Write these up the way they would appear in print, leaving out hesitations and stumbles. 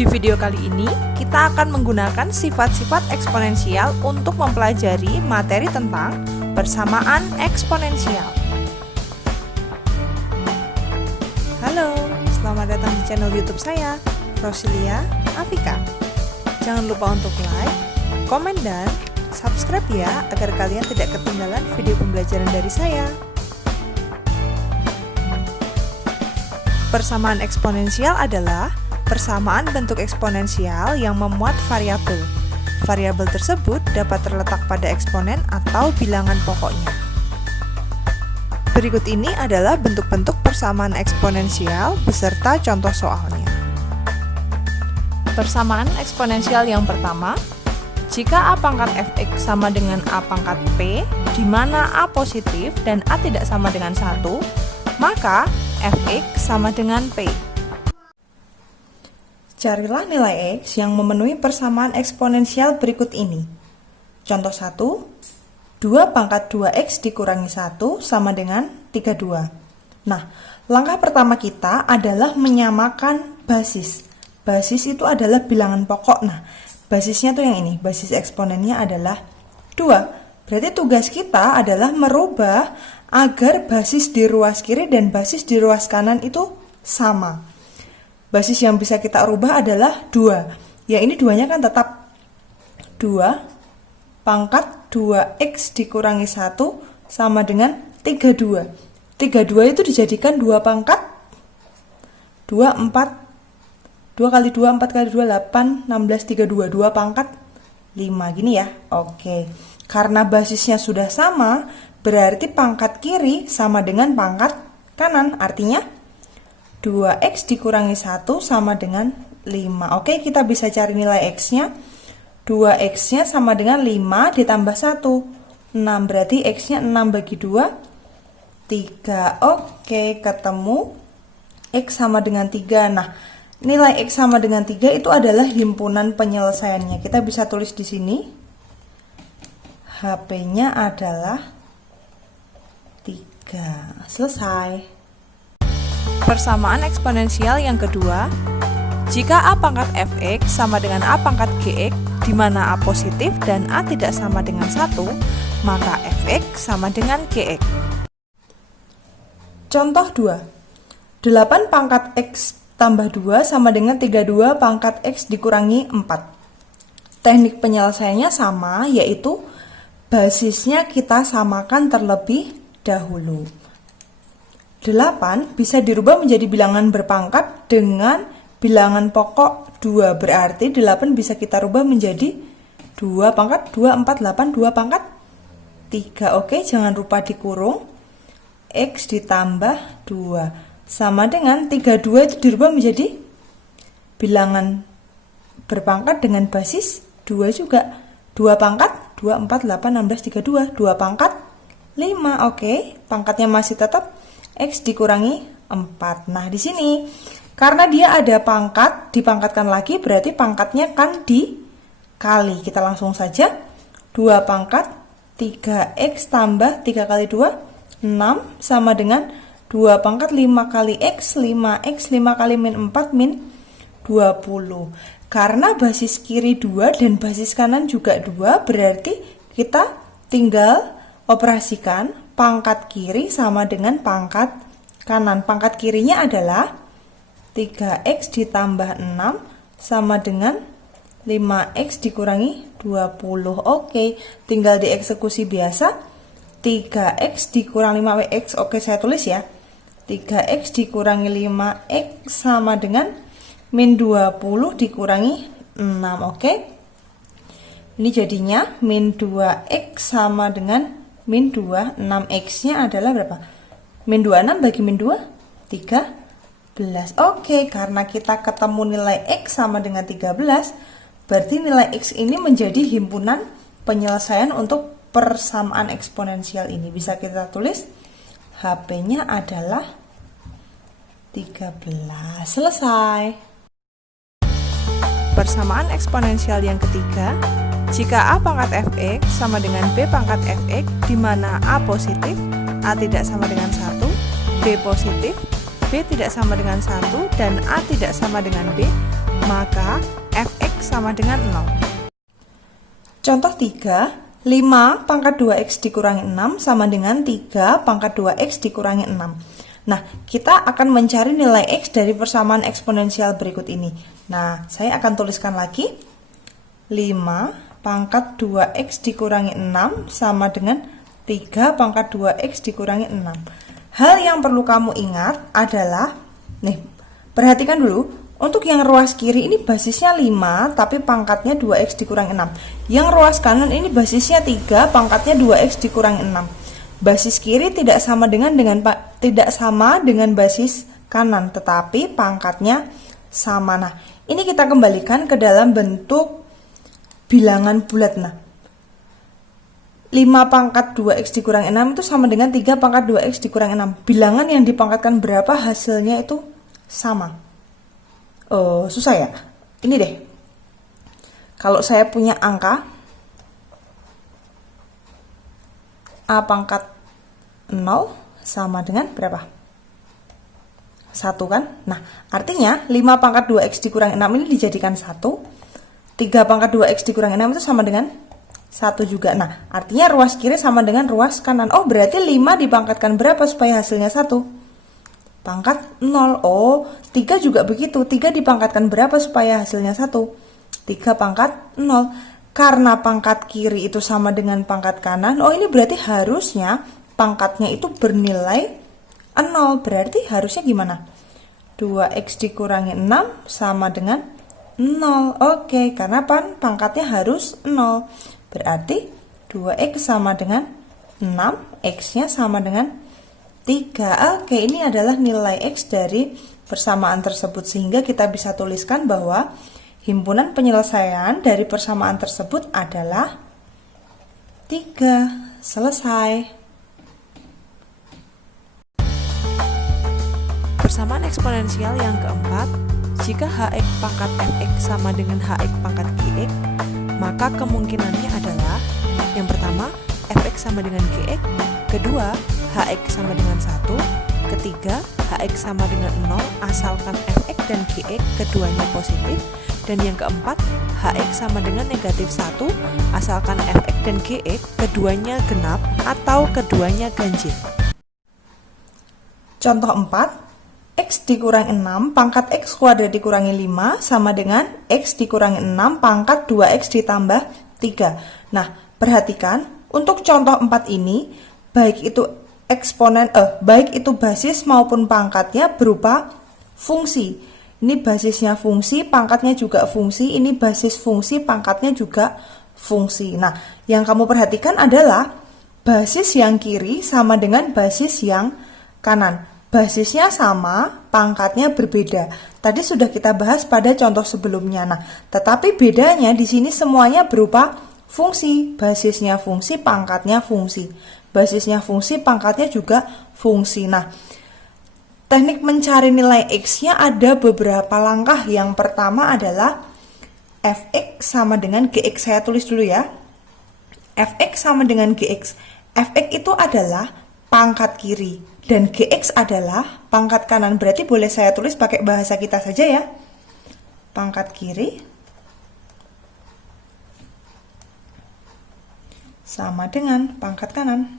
Di video kali ini, kita akan menggunakan sifat-sifat eksponensial untuk mempelajari materi tentang persamaan eksponensial. Halo, selamat datang di channel YouTube saya, Rosilia Afika. Jangan lupa untuk like, komen, dan subscribe ya, agar kalian tidak ketinggalan video pembelajaran dari saya. Persamaan eksponensial adalah persamaan bentuk eksponensial yang memuat variabel. Variabel tersebut dapat terletak pada eksponen atau bilangan pokoknya. Berikut ini adalah bentuk-bentuk persamaan eksponensial beserta contoh soalnya. Persamaan eksponensial yang pertama, jika A pangkat fx sama dengan A pangkat p, di mana A positif dan A tidak sama dengan 1, maka fx sama dengan p. Carilah nilai x yang memenuhi persamaan eksponensial berikut ini. Contoh 1, 2 pangkat 2x dikurangi 1 sama dengan 32. Nah, langkah pertama kita adalah menyamakan basis. Basis itu adalah bilangan pokok. Nah, basisnya tuh yang ini, basis eksponennya adalah 2. Berarti tugas kita adalah merubah agar basis di ruas kiri dan basis di ruas kanan itu sama. Basis yang bisa kita rubah adalah 2. Ya, ini 2-nya kan tetap 2 pangkat 2x dikurangi 1 sama dengan 32. 32 itu dijadikan 2 pangkat 2, 4. 2 kali 2, 4 kali 2, 8, 16, 32. 2 pangkat 5. Gini ya. Oke. Karena basisnya sudah sama, berarti pangkat kiri sama dengan pangkat kanan. Artinya 2x dikurangi 1 sama dengan 5. Oke, kita bisa cari nilai x-nya. 2x-nya sama dengan 5 ditambah 1. 6, berarti x-nya 6 bagi 2, 3. Oke, ketemu x sama dengan 3. Nah, nilai x sama dengan 3 itu adalah himpunan penyelesaiannya. Kita bisa tulis di sini. HP-nya adalah 3. Selesai. Persamaan eksponensial yang kedua, jika A pangkat fx sama dengan A pangkat gx, di mana A positif dan A tidak sama dengan 1, maka fx sama dengan gx. Contoh 2, 8 pangkat x tambah 2 sama dengan 32 pangkat x dikurangi 4. Teknik penyelesaiannya sama, yaitu basisnya kita samakan terlebih dahulu. 8 bisa dirubah menjadi bilangan berpangkat dengan bilangan pokok 2. Berarti 8 bisa kita rubah menjadi 2 pangkat 2, 4, 8, 2 pangkat 3. Oke, jangan lupa dikurung. X ditambah 2 sama dengan 32 itu dirubah menjadi bilangan berpangkat dengan basis 2 juga. 2 pangkat 2, 4, 8, 16, 32. 2 pangkat 5. Oke, pangkatnya masih tetap x dikurangi 4. Nah, di sini karena dia ada pangkat, dipangkatkan lagi, berarti pangkatnya kan dikali. Kita langsung saja. 2 pangkat 3x tambah 3 kali 2, 6 sama dengan 2 pangkat 5 kali x, 5x, 5 kali min 4, min 20. Karena basis kiri 2 dan basis kanan juga 2, berarti kita tinggal operasikan pangkat kiri sama dengan pangkat kanan. Pangkat kirinya adalah 3x ditambah 6 sama dengan 5x dikurangi 20. Oke, tinggal dieksekusi biasa. 3x dikurang 5x. Oke, saya tulis ya. 3x dikurangi 5x sama dengan min 20 dikurangi 6. Oke. Ini jadinya min 2x sama dengan min 2, 6x-nya adalah berapa? Min 26 bagi min 2, 13. Oke, karena kita ketemu nilai x sama dengan 13, berarti nilai x ini menjadi himpunan penyelesaian untuk persamaan eksponensial ini. Bisa kita tulis, HP-nya adalah 13. Selesai. Persamaan eksponensial yang ketiga, jika A pangkat fx sama dengan B pangkat fx, di mana A positif, A tidak sama dengan 1, B positif, B tidak sama dengan 1, dan A tidak sama dengan B, maka fx sama dengan 0. Contoh 3, 5 pangkat 2x dikurangi 6 sama dengan 3 pangkat 2x dikurangi 6. Nah, kita akan mencari nilai x dari persamaan eksponensial berikut ini. Nah, saya akan tuliskan lagi. 5 pangkat 2x dikurangi 6 sama dengan 3 pangkat 2x dikurangi 6. Hal yang perlu kamu ingat adalah, nih, perhatikan dulu, untuk yang ruas kiri ini basisnya 5, tapi pangkatnya 2x dikurangi 6. Yang ruas kanan ini basisnya 3, pangkatnya 2x dikurangi 6. Basis kiri tidak sama dengan basis kanan, tetapi pangkatnya sama. Nah, ini kita kembalikan ke dalam bentuk bilangan bulat. Nah, 5 pangkat 2x dikurangi 6 itu sama dengan 3 pangkat 2x dikurangi 6. Bilangan yang dipangkatkan berapa hasilnya itu sama. Susah ya? Ini deh. Kalau saya punya angka A pangkat 0 sama dengan berapa? 1 kan? Nah, artinya 5 pangkat 2x dikurang 6 ini dijadikan 1. 3 pangkat 2x dikurang 6 itu sama dengan 1 juga. Nah, artinya ruas kiri sama dengan ruas kanan. Oh, berarti 5 dipangkatkan berapa supaya hasilnya 1? Pangkat 0. Oh, 3 juga begitu. 3 dipangkatkan berapa supaya hasilnya 1? 3 pangkat 0. Karena pangkat kiri itu sama dengan pangkat kanan, oh ini berarti harusnya pangkatnya itu bernilai 0. Berarti harusnya gimana? 2x dikurangi 6 sama dengan 0. Oke, karena pangkatnya harus 0. Berarti 2x sama dengan 6, x-nya sama dengan 3. Oke, ini adalah nilai x dari persamaan tersebut. Sehingga kita bisa tuliskan bahwa himpunan penyelesaian dari persamaan tersebut adalah 3. Selesai. Persamaan eksponensial yang keempat, jika hx pangkat fx sama dengan hx pangkat gx, maka kemungkinannya adalah yang pertama, fx sama dengan gx, kedua, hx sama dengan 1, ketiga, hx sama dengan 0 asalkan fx dan gx keduanya positif, dan yang keempat, hx sama dengan negatif 1 asalkan fx dan gx keduanya genap atau keduanya ganjil. Contoh 4, x dikurangi 6 pangkat x kuadrat dikurangi 5 sama dengan x dikurangi 6 pangkat 2x ditambah 3. Nah, perhatikan, untuk contoh 4 ini, baik itu basis maupun pangkatnya berupa fungsi. Ini basisnya fungsi, pangkatnya juga fungsi. Ini basis fungsi, pangkatnya juga fungsi. Nah, yang kamu perhatikan adalah basis yang kiri sama dengan basis yang kanan. Basisnya sama, pangkatnya berbeda. Tadi sudah kita bahas pada contoh sebelumnya. Nah, tetapi bedanya di sini semuanya berupa fungsi. Basisnya fungsi, pangkatnya fungsi. Basisnya fungsi, pangkatnya juga fungsi. Nah, teknik mencari nilai x-nya ada beberapa langkah. Yang pertama adalah fx sama dengan gx. Saya tulis dulu ya. Fx sama dengan gx. Fx itu adalah pangkat kiri dan gx adalah pangkat kanan. Berarti boleh saya tulis pakai bahasa kita saja ya. Pangkat kiri sama dengan pangkat kanan.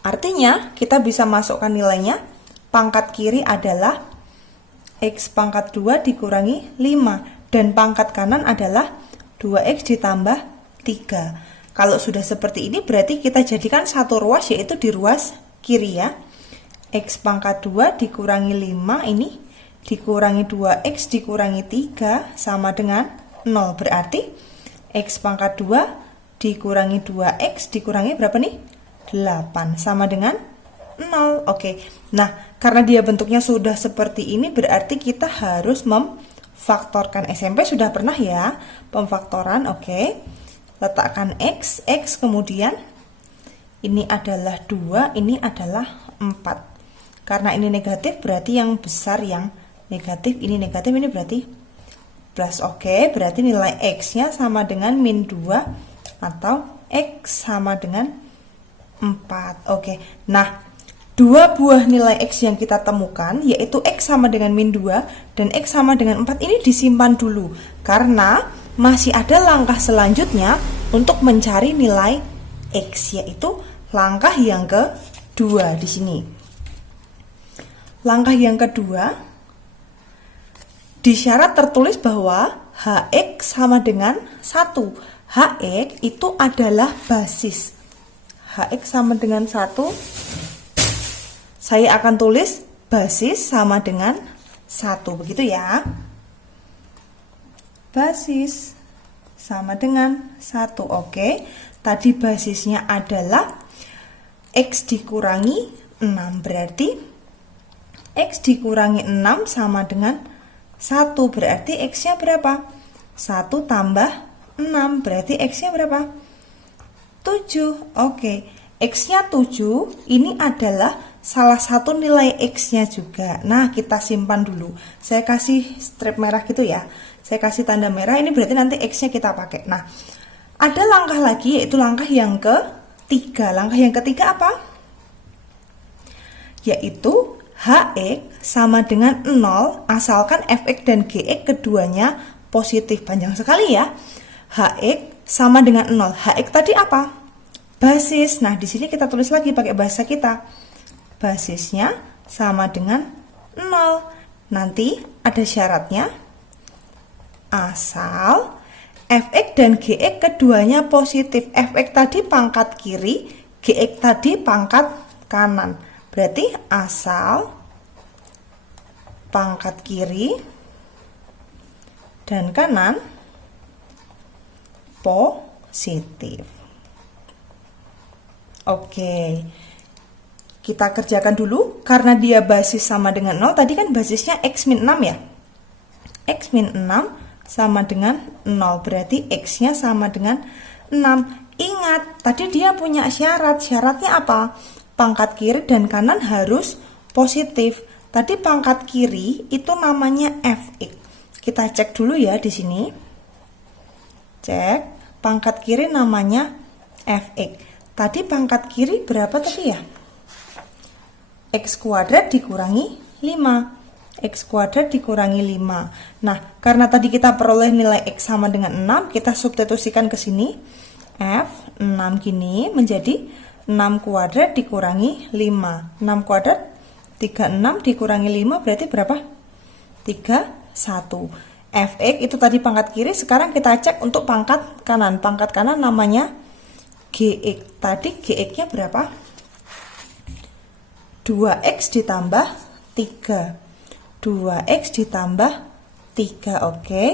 Artinya, kita bisa masukkan nilainya. Pangkat kiri adalah x pangkat 2 dikurangi 5. Dan pangkat kanan adalah 2x ditambah 3. Kalau sudah seperti ini, berarti kita jadikan satu ruas, yaitu di ruas kiri ya. X pangkat 2 dikurangi 5 ini, dikurangi 2x dikurangi 3 sama dengan 0. Berarti x pangkat 2 dikurangi 2x dikurangi berapa nih? 8 sama dengan 0. Oke. Nah, karena dia bentuknya sudah seperti ini, berarti kita harus memfaktorkan. SMP sudah pernah ya pemfaktoran. Oke. Letakkan x, kemudian ini adalah 2, ini adalah 4. Karena ini negatif, berarti yang besar yang negatif, ini negatif, ini berarti plus. Oke, berarti nilai x-nya sama dengan min 2 atau x sama dengan 4. Oke. Nah, dua buah nilai X yang kita temukan, yaitu X sama dengan min 2 dan X sama dengan 4 ini disimpan dulu, karena masih ada langkah selanjutnya untuk mencari nilai X, yaitu langkah yang kedua di sini. Langkah yang kedua, di syarat tertulis bahwa HX sama dengan 1. HX itu adalah basis. HX sama dengan 1. Saya akan tulis basis sama dengan 1, begitu ya. Basis sama dengan 1, oke. Tadi basisnya adalah X dikurangi 6, berarti X dikurangi 6 sama dengan 1, berarti X-nya berapa? 1 tambah 6, berarti X-nya berapa? 7, oke. X-nya 7, ini adalah salah satu nilai X-nya juga. Nah, kita simpan dulu. Saya kasih strip merah gitu ya. Saya kasih tanda merah, ini berarti nanti X-nya kita pakai. Nah, ada langkah lagi, yaitu langkah yang ketiga. Langkah yang ketiga apa? Yaitu HX sama dengan 0, asalkan Fx dan Gx keduanya positif. Panjang sekali ya. HX sama dengan 0. HX tadi apa? Basis. Nah, di sini kita tulis lagi pakai bahasa kita. Basisnya sama dengan 0. Nanti ada syaratnya, asal Fx dan Gx keduanya positif. Fx tadi pangkat kiri, Gx tadi pangkat kanan. Berarti asal pangkat kiri dan kanan positif. Oke. Kita kerjakan dulu, karena dia basis sama dengan 0, tadi kan basisnya X min 6 ya. X min 6 sama dengan 0, berarti X-nya sama dengan 6. Ingat, tadi dia punya syarat. Syaratnya apa? Pangkat kiri dan kanan harus positif. Tadi pangkat kiri itu namanya Fx. Kita cek dulu ya di sini. Cek, pangkat kiri namanya Fx. Tadi pangkat kiri berapa tadi ya? X kuadrat dikurangi 5. X kuadrat dikurangi 5. Nah, karena tadi kita peroleh nilai X sama dengan 6, kita substitusikan ke sini. F 6 gini menjadi 6 kuadrat dikurangi 5. 6 kuadrat 36 dikurangi 5 berarti berapa? 31. Fx itu tadi pangkat kiri, sekarang kita cek untuk pangkat kanan. Pangkat kanan namanya Gx. Tadi Gx-nya berapa? 2x ditambah 3. 2x ditambah 3, oke.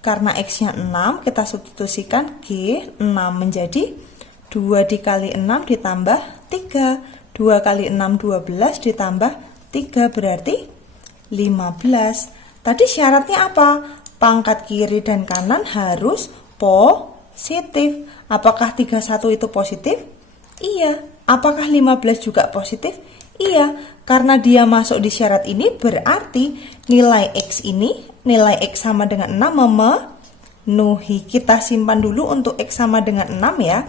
Karena x-nya 6, kita substitusikan G 6 menjadi 2 dikali 6 ditambah 3. 2 kali 6 12 ditambah 3 berarti 15. Tadi syaratnya apa? Pangkat kiri dan kanan harus positif. Apakah 31 itu positif? Iya. Apakah 15 juga positif? Iya, karena dia masuk di syarat ini berarti nilai X ini, nilai X sama dengan 6 memenuhi. Kita simpan dulu untuk X sama dengan 6 ya.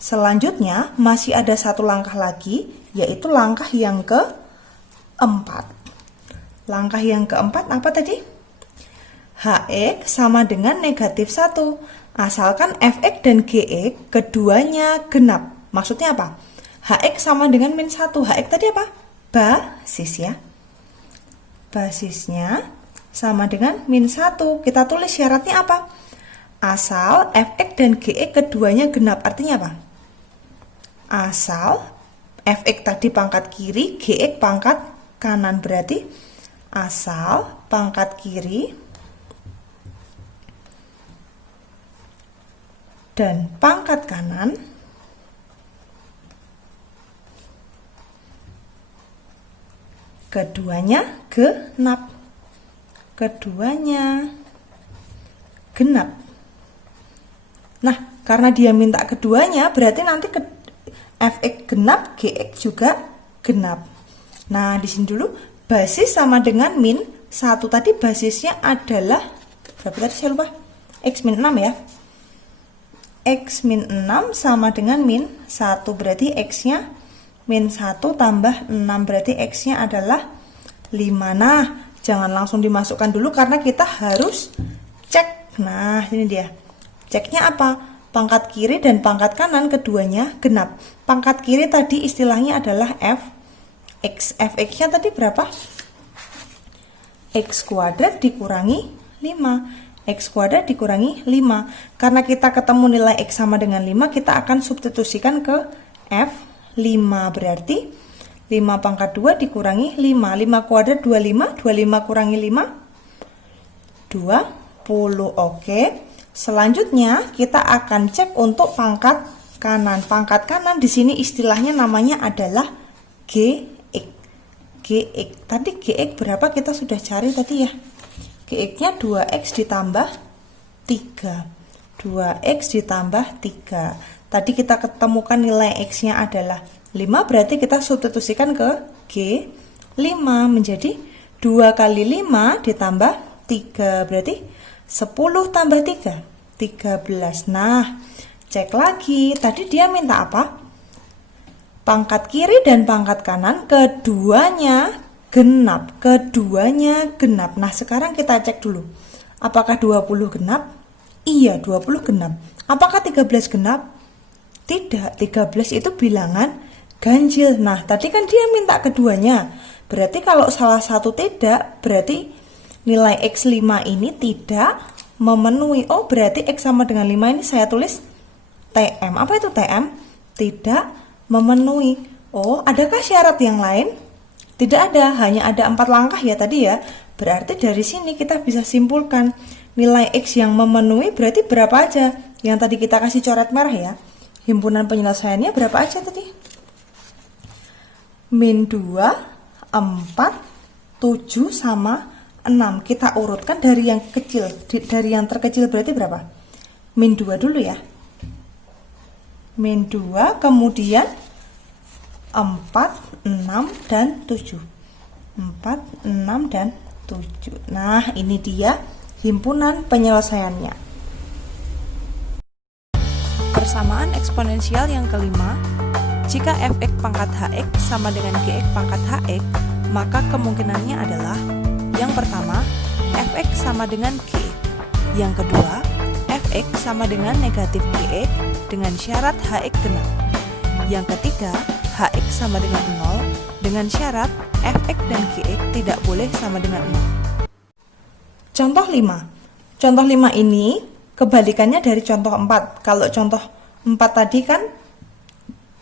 Selanjutnya masih ada satu langkah lagi, yaitu langkah yang keempat. Langkah yang keempat apa tadi? HX sama dengan negatif 1. Asalkan Fx dan Gx keduanya genap. Maksudnya apa? HX sama dengan min 1. HX tadi apa? Basis ya. Basisnya sama dengan min 1. Kita tulis syaratnya apa? Asal Fx dan Gx keduanya genap. Artinya apa? Asal Fx tadi pangkat kiri, Gx pangkat kanan. Berarti asal pangkat kiri dan pangkat kanan keduanya genap. Keduanya genap. Nah, karena dia minta keduanya, berarti nanti Fx genap, Gx juga genap. Nah, di sini dulu basis sama dengan min 1. Tadi basisnya adalah berapa tadi saya lupa? X min 6 ya. X min 6 sama dengan min 1, berarti X-nya min 1 tambah 6, berarti X-nya adalah 5. Nah, jangan langsung dimasukkan dulu karena kita harus cek. Nah, ini dia. Ceknya apa? Pangkat kiri dan pangkat kanan keduanya genap. Pangkat kiri tadi istilahnya adalah Fx. Fx-nya tadi berapa? X kuadrat dikurangi 5. X kuadrat dikurangi 5. Karena kita ketemu nilai X sama dengan 5, kita akan substitusikan ke F5. Berarti 5 pangkat 2 dikurangi 5. 5 kuadrat 25. 25 kurangi 5. 20. Oke. Selanjutnya kita akan cek untuk pangkat kanan. Pangkat kanan di sini istilahnya namanya adalah GX. GX. Tadi GX berapa kita sudah cari tadi ya? GX-nya 2X ditambah 3. 2X ditambah 3. Tadi kita ketemukan nilai X-nya adalah 5, berarti kita substitusikan ke G5 menjadi 2 kali 5 ditambah 3, berarti 10 tambah 3, 13. Nah, cek lagi. Tadi dia minta apa? Pangkat kiri dan pangkat kanan keduanya genap. Keduanya genap. Nah, sekarang kita cek dulu. Apakah 20 genap? Iya, 20 genap. Apakah 13 genap? Tidak, 13 itu bilangan ganjil. Nah, tadi kan dia minta keduanya. Berarti kalau salah satu tidak, berarti nilai X5 ini tidak memenuhi. Oh, berarti X sama dengan 5 ini saya tulis TM. Apa itu TM? Tidak memenuhi. Oh, adakah syarat yang lain? Tidak ada, hanya ada 4 langkah ya tadi ya. Berarti dari sini kita bisa simpulkan nilai X yang memenuhi berarti berapa aja. Yang tadi kita kasih coret merah ya. Himpunan penyelesaiannya berapa aja tadi? Min 2, 4, 7, sama 6. Kita urutkan dari yang kecil. Dari yang terkecil berarti berapa? Min 2 dulu ya. Min 2, kemudian 4, 6, dan 7. 4, 6, dan 7. Nah, ini dia himpunan penyelesaiannya. Persamaan eksponensial yang kelima, jika fx pangkat hx sama dengan gx pangkat hx, maka kemungkinannya adalah yang pertama, fx sama dengan gx. Yang kedua, fx sama dengan negatif gx dengan syarat hx genap. Yang ketiga, hx sama dengan 0 dengan syarat fx dan gx tidak boleh sama dengan 0. Contoh 5. Contoh 5 ini kebalikannya dari contoh 4. Kalau contoh 4 tadi kan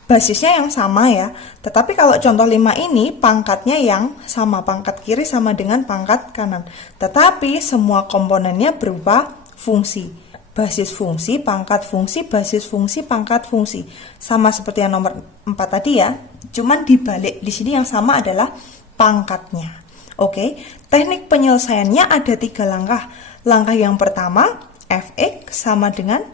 basisnya yang sama ya. Tetapi kalau contoh 5 ini pangkatnya yang sama. Pangkat kiri sama dengan pangkat kanan. Tetapi semua komponennya berupa fungsi. Basis fungsi, pangkat fungsi, basis fungsi, pangkat fungsi. Sama seperti yang nomor 4 tadi ya. Cuman dibalik di sini yang sama adalah pangkatnya. Oke, teknik penyelesaiannya ada 3 langkah. Langkah yang pertama, fx sama dengan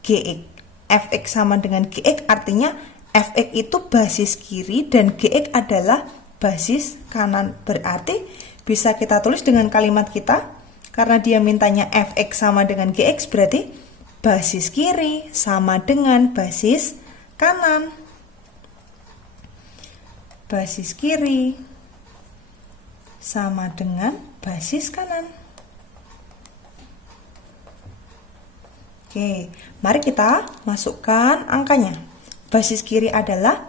gx. Fx sama dengan gx artinya fx itu basis kiri dan gx adalah basis kanan. Berarti bisa kita tulis dengan kalimat kita, karena dia mintanya fx sama dengan gx, berarti basis kiri sama dengan basis kanan. Basis kiri sama dengan basis kanan. Oke, mari kita masukkan angkanya. Basis kiri adalah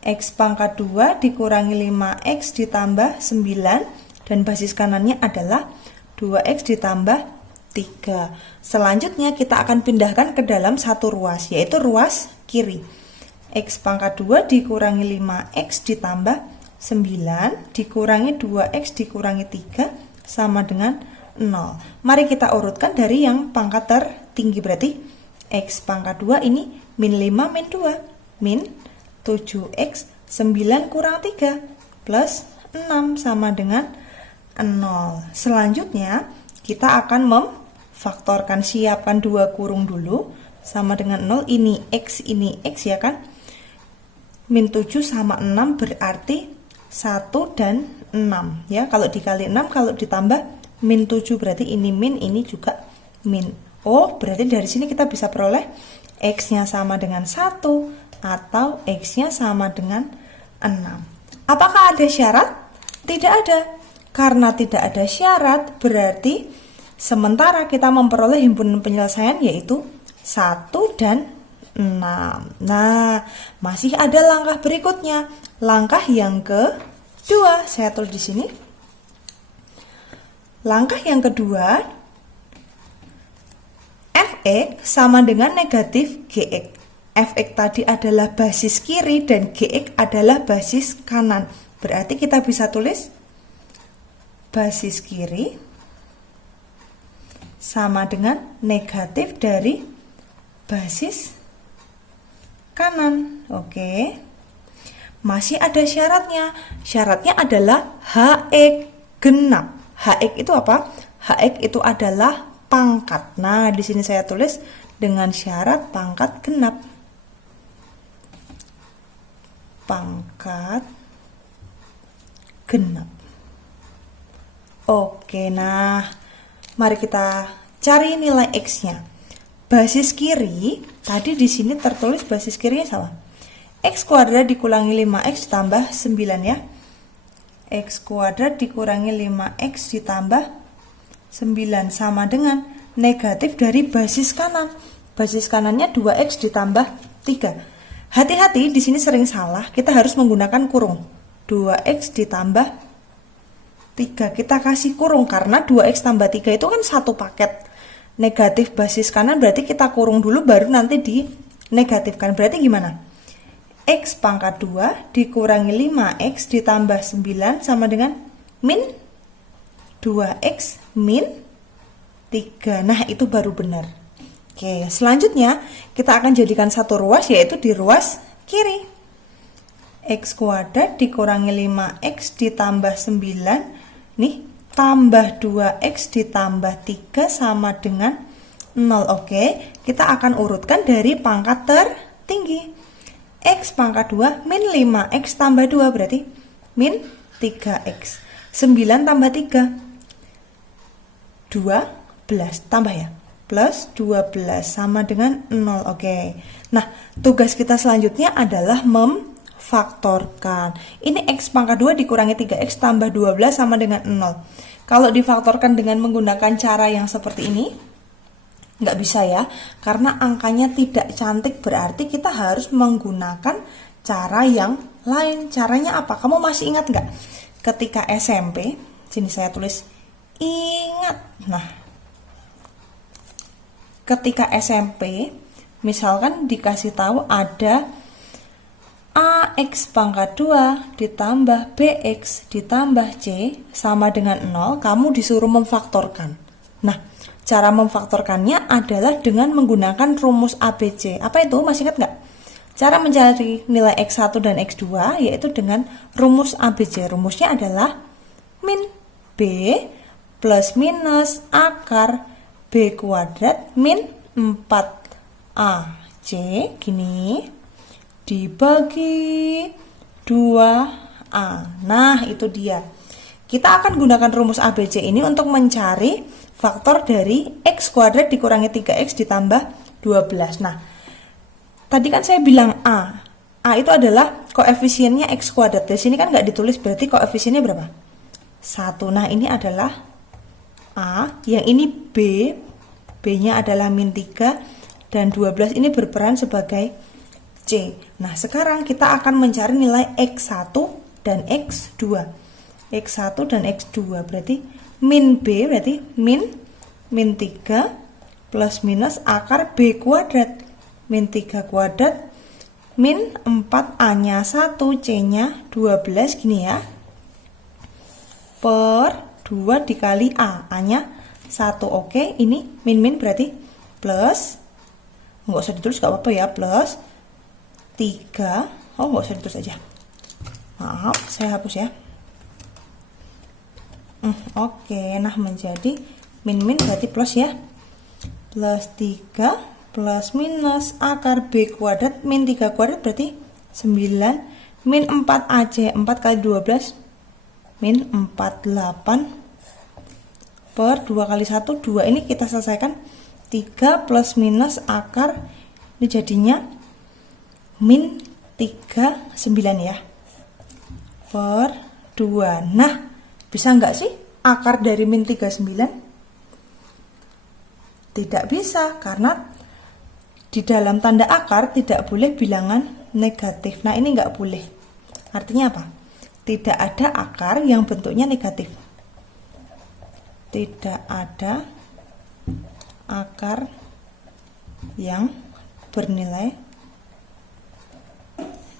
X pangkat 2 dikurangi 5X ditambah 9. Dan basis kanannya adalah 2X ditambah 3. Selanjutnya kita akan pindahkan ke dalam satu ruas, yaitu ruas kiri. X pangkat 2 dikurangi 5X ditambah 9 dikurangi 2X dikurangi 3 sama dengan 0. Mari kita urutkan dari yang pangkat tertinggi, berarti X pangkat 2 ini min 5 min 2 min 7X 9 kurang 3 plus 6 sama dengan 0. Selanjutnya kita akan memfaktorkan, siapkan 2 kurung dulu sama dengan 0. Ini X ya kan. Min 7 sama 6 berarti 1 dan 6 ya. Kalau dikali 6, kalau ditambah min 7 berarti ini min, ini juga min. Oh, berarti dari sini kita bisa peroleh X-nya sama dengan 1 atau X-nya sama dengan 6. Apakah ada syarat? Tidak ada. Karena tidak ada syarat, berarti sementara kita memperoleh himpunan penyelesaian yaitu 1 dan 6. Nah, masih ada langkah berikutnya. Langkah yang kedua, saya tulis di sini. Langkah yang kedua, Fx sama dengan negatif Gx. Fx tadi adalah basis kiri dan Gx adalah basis kanan. Berarti kita bisa tulis basis kiri sama dengan negatif dari basis kanan. Oke. Masih ada syaratnya. Syaratnya adalah Hx genap. Hx itu apa? Hx itu adalah pangkat. Nah, di sini saya tulis dengan syarat pangkat genap. Pangkat genap. Oke, nah, mari kita cari nilai X-nya. Basis kiri, tadi di sini tertulis basis kirinya sama. X kuadrat dikurangi 5X ditambah 9 ya. X kuadrat dikurangi 5X ditambah 9 sama dengan negatif dari basis kanan. Basis kanannya 2X ditambah 3. Hati-hati, di sini sering salah, kita harus menggunakan kurung. 2X ditambah 3, kita kasih kurung karena 2X tambah 3 itu kan satu paket. Negatif basis kanan berarti kita kurung dulu baru nanti dinegatifkan. Berarti gimana? X pangkat 2 dikurangi 5X ditambah 9 sama dengan min 2X min 3. Nah, itu baru benar. Oke, selanjutnya kita akan jadikan satu ruas yaitu di ruas kiri. X kuadrat dikurangi 5X ditambah 9. Nih, tambah 2X ditambah 3 sama dengan 0. Oke, kita akan urutkan dari pangkat tertinggi. X pangkat 2 min 5X tambah 2 berarti min 3X. 9 tambah 3 12 tambah ya, plus 12 sama dengan 0. Oke. Nah, tugas kita selanjutnya adalah memfaktorkan. Ini X pangkat 2 dikurangi 3X tambah 12 sama dengan 0. Kalau difaktorkan dengan menggunakan cara yang seperti ini, nggak bisa ya, karena angkanya tidak cantik, berarti kita harus menggunakan cara yang lain. Caranya apa? Kamu masih ingat nggak? Ketika SMP, sini saya tulis ingat. Nah, ketika SMP, misalkan dikasih tahu ada AX pangkat 2 ditambah BX ditambah C sama dengan 0, kamu disuruh memfaktorkan. Nah, cara memfaktorkannya adalah dengan menggunakan rumus ABC. Apa itu? Masih ingat nggak? Cara mencari nilai X1 dan X2 yaitu dengan rumus ABC. Rumusnya adalah min B plus minus akar B kuadrat min 4AC gini dibagi 2A. Nah, itu dia. Kita akan gunakan rumus ABC ini untuk mencari faktor dari X kuadrat dikurangi 3X ditambah 12. Nah, tadi kan saya bilang A. A itu adalah koefisiennya X kuadrat. Di sini kan nggak ditulis, berarti koefisiennya berapa? 1. Nah, ini adalah A. Yang ini B. B-nya adalah min 3. Dan 12 ini berperan sebagai C. Nah, sekarang kita akan mencari nilai X1 dan X2. X1 dan X2 berarti min B berarti min 3 plus minus akar B kuadrat. Min 3 kuadrat min 4 A-nya 1, C-nya 12 gini ya. Per 2 dikali A-nya 1. Oke, ini min berarti plus, nggak usah ditulis nggak apa-apa ya, plus 3. Oh, nggak usah ditulis aja. Maaf, saya hapus ya. Oke, nah menjadi min berarti plus ya. Plus 3 plus minus akar B kuadrat min 3 kuadrat berarti 9 min 4 AC 4 kali 12 min 48 per 2 kali 1 2. Ini kita selesaikan 3 plus minus akar ini jadinya min 39 ya. per 2. Nah, bisa nggak sih akar dari min 39? Tidak bisa, karena di dalam tanda akar tidak boleh bilangan negatif. Nah, ini nggak boleh. Artinya apa? Tidak ada akar yang bentuknya negatif. Tidak ada akar yang bernilai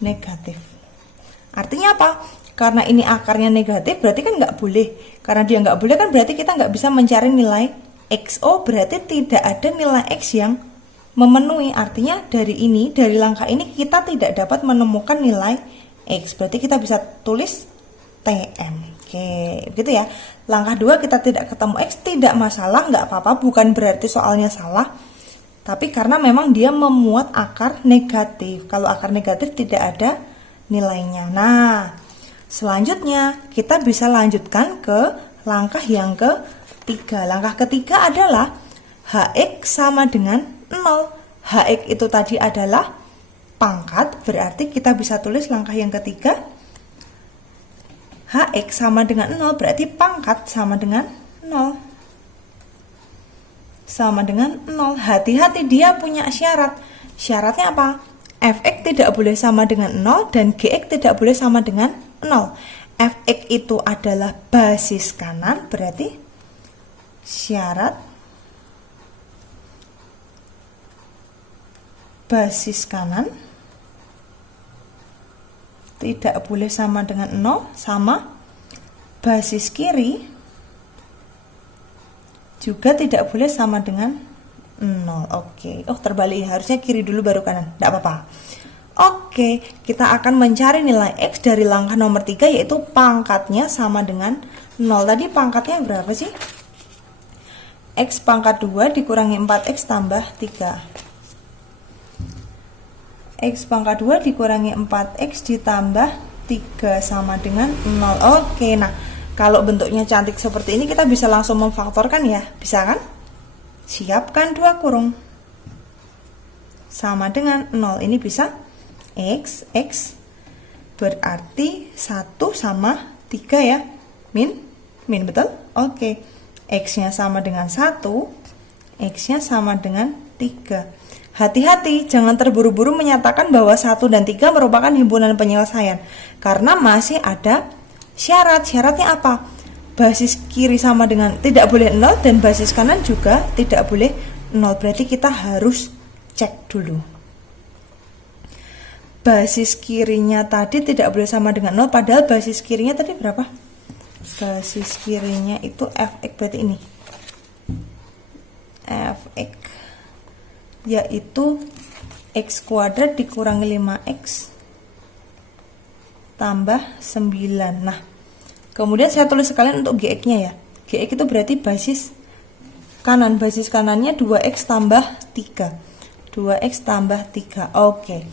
negatif. Artinya apa? Karena ini akarnya negatif, berarti kan nggak boleh. Karena dia nggak boleh kan berarti kita nggak bisa mencari nilai X. Oh, berarti tidak ada nilai X yang memenuhi. Artinya dari langkah ini kita tidak dapat menemukan nilai X. Berarti kita bisa tulis TM. Oke, gitu ya. Langkah 2 kita tidak ketemu X, tidak masalah, nggak apa-apa, bukan berarti soalnya salah. Tapi karena memang dia memuat akar negatif. Kalau akar negatif tidak ada nilainya. Nah, selanjutnya kita bisa lanjutkan ke langkah yang ketiga. Langkah ketiga adalah HX sama dengan 0. HX itu tadi adalah pangkat, berarti kita bisa tulis langkah yang ketiga. HX sama dengan 0, berarti pangkat sama dengan 0. Sama dengan 0. Hati-hati, dia punya syarat. Syaratnya apa? Fx tidak boleh sama dengan 0 dan Gx tidak boleh sama dengan 0. Fx itu adalah basis kanan, berarti syarat basis kanan tidak boleh sama dengan 0, sama basis kiri juga tidak boleh sama dengan 0. Oke. Oh, terbalik, harusnya kiri dulu baru kanan. Tidak apa-apa. Oke, kita akan mencari nilai X dari langkah nomor 3, yaitu pangkatnya sama dengan 0. Tadi pangkatnya berapa sih? X pangkat 2 dikurangi 4X tambah 3. X pangkat 2 dikurangi 4X ditambah 3 sama dengan 0. Oke, nah kalau bentuknya cantik seperti ini kita bisa langsung memfaktorkan ya. Bisa kan? Siapkan 2 kurung. Sama dengan 0. Ini bisa X berarti 1 sama 3 ya. Min, betul? Oke. X-nya sama dengan 1, X-nya sama dengan 3. Hati-hati, jangan terburu-buru menyatakan bahwa 1 dan 3 merupakan himpunan penyelesaian. Karena masih ada syarat. Syaratnya apa? Basis kiri sama dengan tidak boleh 0 dan basis kanan juga tidak boleh 0. Berarti kita harus cek dulu. Basis kirinya tadi tidak boleh sama dengan 0, padahal basis kirinya tadi berapa? Basis kirinya itu Fx, berarti ini. Fx yaitu X kuadrat dikurangi 5X tambah 9. Nah, kemudian saya tulis sekalian untuk Gx-nya ya. Gx itu berarti basis kanan. Basis kanannya 2X tambah 3. 2X tambah 3. Oke.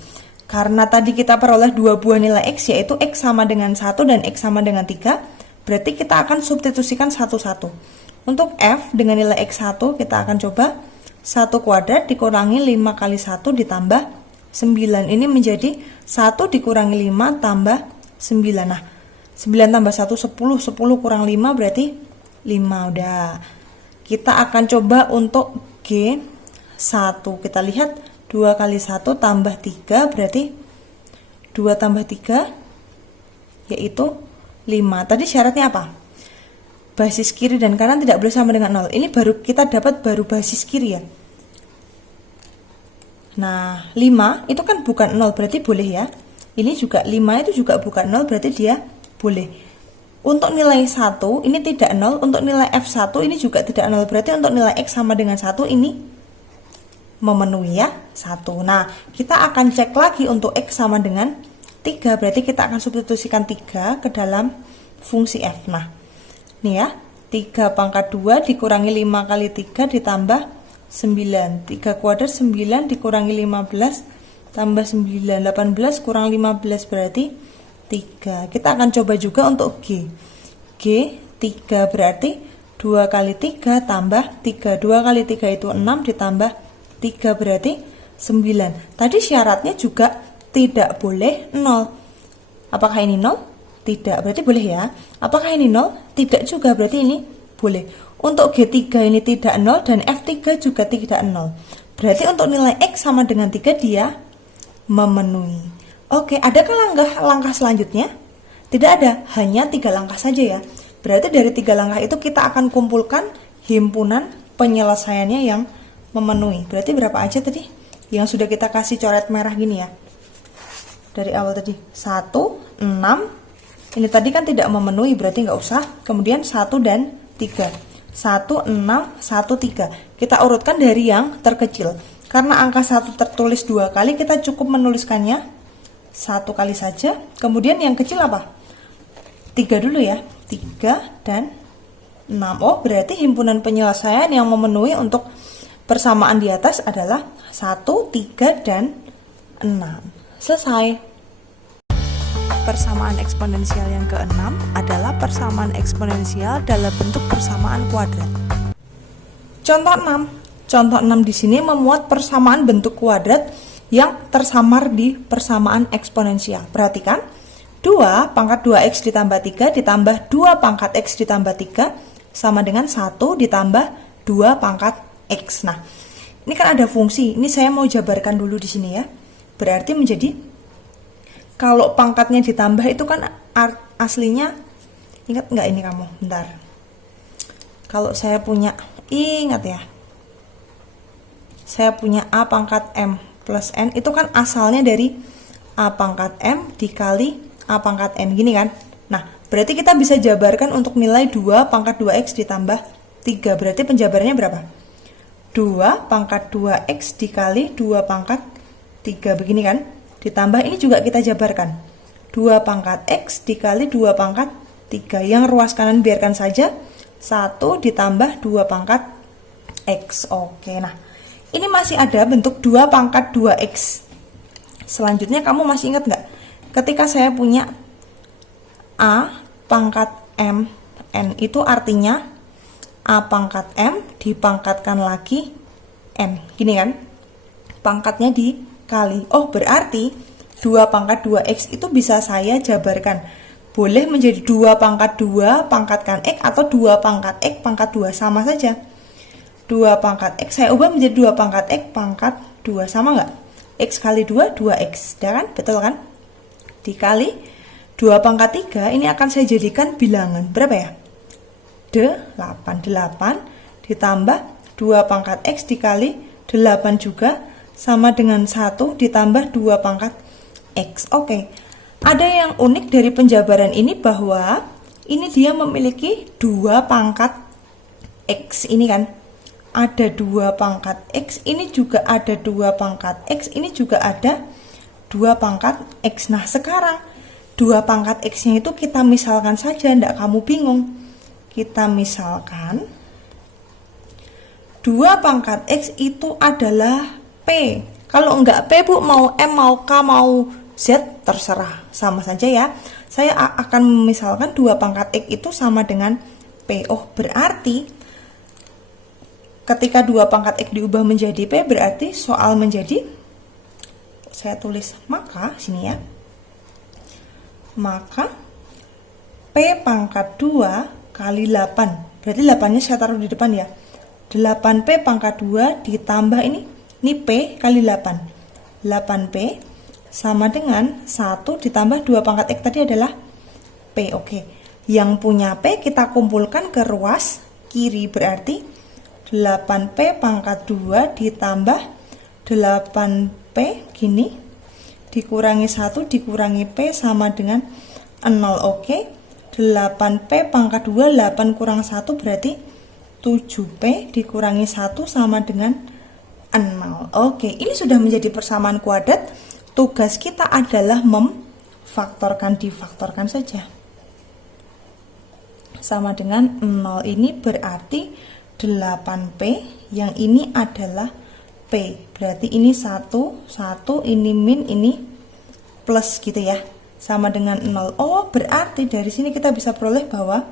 Karena tadi kita peroleh 2 buah nilai X, yaitu X sama dengan 1 dan X sama dengan 3, berarti kita akan substitusikan satu-satu. Untuk F dengan nilai X1 kita akan coba 1 kuadrat dikurangi 5 kali 1 ditambah 9. Ini menjadi 1 dikurangi 5 tambah 9. Nah, 9 tambah 1, 10. 10 kurang 5 berarti 5. Udah. Kita akan coba untuk G1. Kita lihat 2 kali 1 tambah 3 berarti 2 tambah 3 yaitu 5. Tadi syaratnya apa? Basis kiri dan kanan tidak boleh sama dengan 0. Ini baru kita dapat baru basis kiri ya. Nah, 5 itu kan bukan 0, berarti boleh ya. Ini juga 5 itu juga bukan 0, berarti dia boleh. Untuk nilai 1 ini tidak 0, untuk nilai F1 ini juga tidak 0, berarti untuk nilai X sama dengan 1 ini memenuhi ya, 1. Nah, kita akan cek lagi untuk X sama dengan 3, berarti kita akan substitusikan 3 ke dalam fungsi F. Nah, nih ya, 3 pangkat 2 dikurangi 5 kali 3 ditambah 9. 3 kuadrat 9 dikurangi 15 tambah 9. 18 kurang 15 berarti 3. Kita akan coba juga untuk G. G 3 berarti 2 kali 3 tambah 3. 2 kali 3 itu 6 ditambah 3 berarti 9. Tadi syaratnya juga tidak boleh 0. Apakah ini 0? Tidak, berarti boleh ya. Apakah ini 0? Tidak juga, berarti ini boleh. Untuk G3 ini tidak 0 dan F3 juga tidak 0. Berarti untuk nilai X sama dengan 3 dia memenuhi. Oke, adakah langkah selanjutnya? Tidak ada, hanya 3 langkah saja ya. Berarti dari 3 langkah itu kita akan kumpulkan himpunan penyelesaiannya yang memenuhi. Berarti berapa aja tadi? Yang sudah kita kasih coret merah gini ya. Dari awal tadi 1, 6. Ini tadi kan tidak memenuhi, berarti nggak usah. Kemudian 1 dan 3. 1, 6, 1, 3. Kita urutkan dari yang terkecil. Karena angka 1 tertulis 2 kali, kita cukup menuliskannya 1 kali saja. Kemudian yang kecil apa? 3 dulu ya. 3 dan 6. Oh, berarti himpunan penyelesaian yang memenuhi untuk persamaan di atas adalah 1, 3, dan 6. Selesai. Persamaan eksponensial yang keenam adalah persamaan eksponensial dalam bentuk persamaan kuadrat. Contoh 6. Contoh 6 di sini memuat persamaan bentuk kuadrat yang tersamar di persamaan eksponensial. Perhatikan, 2 pangkat 2x ditambah 3 ditambah 2 pangkat x ditambah 3 sama dengan 1 ditambah 2 pangkat x. Nah, ini kan ada fungsi. Ini saya mau jabarkan dulu di sini ya. Berarti menjadi, kalau pangkatnya ditambah itu kan aslinya, ingat nggak ini kamu? Bentar. Kalau saya punya, ingat ya, saya punya a pangkat m plus n, itu kan asalnya dari a pangkat m dikali a pangkat n, gini kan? Nah, berarti kita bisa jabarkan untuk nilai 2 pangkat 2x ditambah 3. Berarti penjabarannya berapa? 2 pangkat 2x dikali 2 pangkat 3, begini kan? Ditambah ini juga kita jabarkan, 2 pangkat x dikali 2 pangkat 3. Yang ruas kanan biarkan saja, 1 ditambah 2 pangkat x. Oke, nah ini masih ada bentuk 2 pangkat 2x. Selanjutnya kamu masih ingat nggak? Ketika saya punya a pangkat m n, itu artinya a pangkat m dipangkatkan lagi n, gini kan? Pangkatnya dikali. Oh, berarti 2 pangkat 2x itu bisa saya jabarkan. Boleh menjadi 2 pangkat 2 pangkatkan x atau 2 pangkat x pangkat 2, sama saja. 2 pangkat x saya ubah menjadi 2 pangkat x pangkat 2, sama nggak? X kali 2, 2x, ya kan? Betul kan? Dikali 2 pangkat 3, ini akan saya jadikan bilangan. Berapa ya? 8. 8 ditambah 2 pangkat x dikali 8 juga, sama dengan 1 ditambah 2 pangkat x. Oke, ada yang unik dari penjabaran ini bahwa ini dia memiliki 2 pangkat x, ini kan ada 2 pangkat x, ini juga ada 2 pangkat x, ini juga ada 2 pangkat x. Nah, sekarang 2 pangkat x-nya itu kita misalkan saja, ndak kamu bingung. Kita misalkan 2 pangkat x itu adalah P. Kalau enggak P, Bu, mau M, mau K, mau Z, terserah. Sama saja ya. Saya akan misalkan 2 pangkat X itu sama dengan P. Oh, berarti ketika 2 pangkat X diubah menjadi P, berarti soal menjadi, saya tulis maka, sini ya. Maka P pangkat 2 kali 8. Berarti 8-nya saya taruh di depan ya. 8P pangkat 2 ditambah ini P kali 8. 8P sama dengan 1 ditambah 2 pangkat X tadi adalah P. Oke. Yang punya P kita kumpulkan ke ruas kiri, berarti 8P pangkat 2 ditambah 8P gini dikurangi 1 dikurangi P sama dengan 0. Oke. 8P pangkat 2, 8 kurang 1 berarti 7P dikurangi 1 sama dengan 0. Oke, ini sudah menjadi persamaan kuadrat. Tugas kita adalah memfaktorkan, difaktorkan saja. Sama dengan 0, ini berarti 8P, yang ini adalah P. Berarti ini 1, 1, ini min, ini plus gitu ya. Sama dengan 0. Oh, berarti dari sini kita bisa peroleh bahwa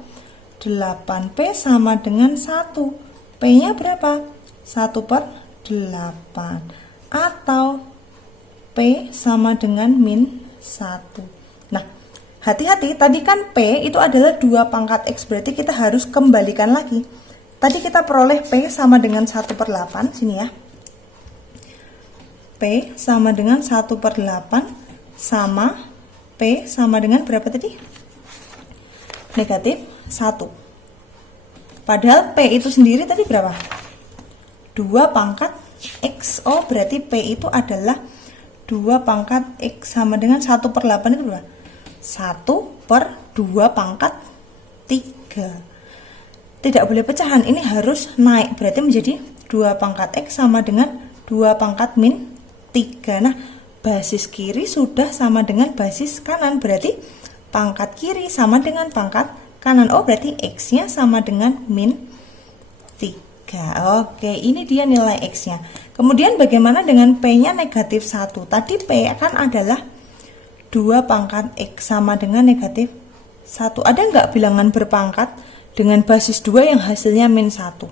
8P sama dengan 1. P-nya berapa? 1/8. Atau P sama dengan min 1. Nah, Hati-hati, tadi kan P itu adalah 2 pangkat X, berarti kita harus kembalikan lagi. Tadi kita peroleh P sama dengan 1/8, sini ya. P sama dengan 1/8 sama P sama dengan berapa tadi? Negatif 1. Padahal P itu sendiri tadi berapa? 2 pangkat X. Oh, berarti P itu adalah 2 pangkat X sama dengan 1/8 itu berapa? 1/2 pangkat 3. Tidak boleh pecahan, ini harus naik, berarti menjadi 2 pangkat X sama dengan 2 pangkat min 3. Nah, basis kiri sudah sama dengan basis kanan, berarti pangkat kiri sama dengan pangkat kanan. Oh, berarti X-nya sama dengan min 3. Oke, ini dia nilai X-nya. Kemudian bagaimana dengan P-nya negatif 1? Tadi P kan adalah 2 pangkat X sama dengan negatif 1. Ada nggak bilangan berpangkat dengan basis 2 yang hasilnya min 1?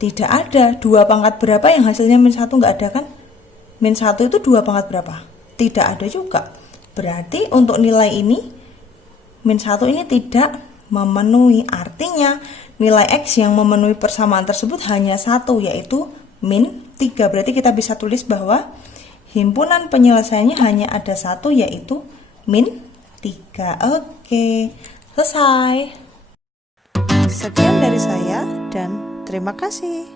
Tidak ada. 2 pangkat berapa yang hasilnya min 1? Nggak ada kan? Min 1 itu 2 pangkat berapa? Tidak ada juga. Berarti untuk nilai ini, min 1 ini tidak memenuhi. Artinya nilai X yang memenuhi persamaan tersebut hanya 1, yaitu min 3. Berarti kita bisa tulis bahwa himpunan penyelesaiannya hanya ada 1, yaitu min 3. Oke, selesai. Sekian dari saya dan terima kasih.